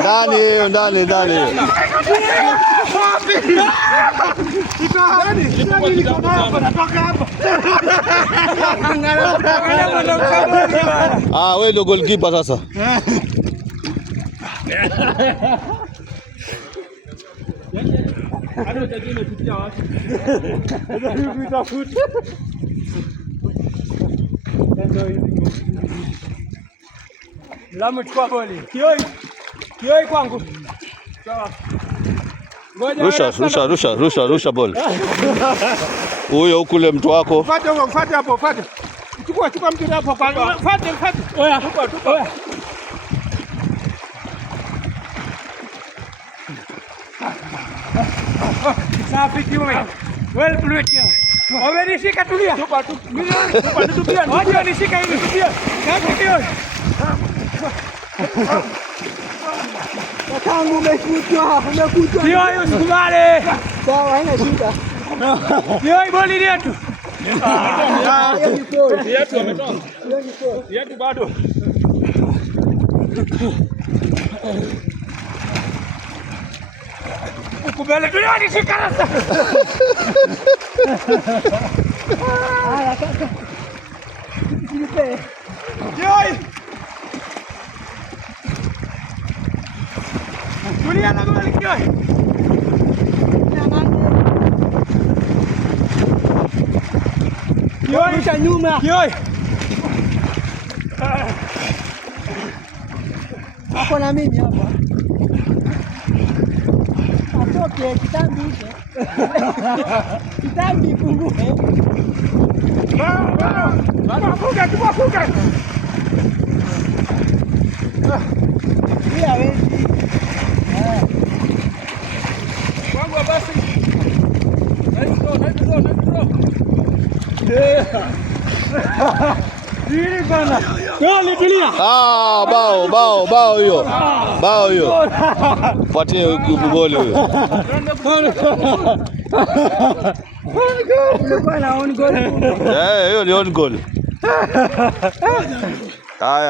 Ndani. Wewe ndio goalkeeper sasa. Lamu chukua boli. Kioi kwangu. Sawa. Rusha boli. Huyo kule mtu wako. Mfuate hapo, mfuate. Chukua mtu hapo kwanza. Mfuate. Oya, tupa. Oya. Safi kioi. Well played kioi. Wamenishika tulia. Tupa. Tupia. Ngoja nishika hivi tupia. Safi kioi. Kakangu umekutwa. Kioi usikubali. Sawa, haina shida. Kioi boli letu. Hiyo ni goal. Yetu ametoka. Yetu bado. Ukubali tulia nishika sasa. Haya kaka. Nipe. Kioi. Tulia na goli Kioi. Kioi Kisha nyuma. Kioi. Hapo na mimi hapa. Atoke kitambi hicho. Kitambi punguke. Tuwafuga. Pia wewe. Wangu basi. Nice go. Hili bana. Goli tulia. Bao hiyo. Bao hiyo. Fuatie goli huyo. Ulikuwa na on goal. Hiyo ni on goal. Haya.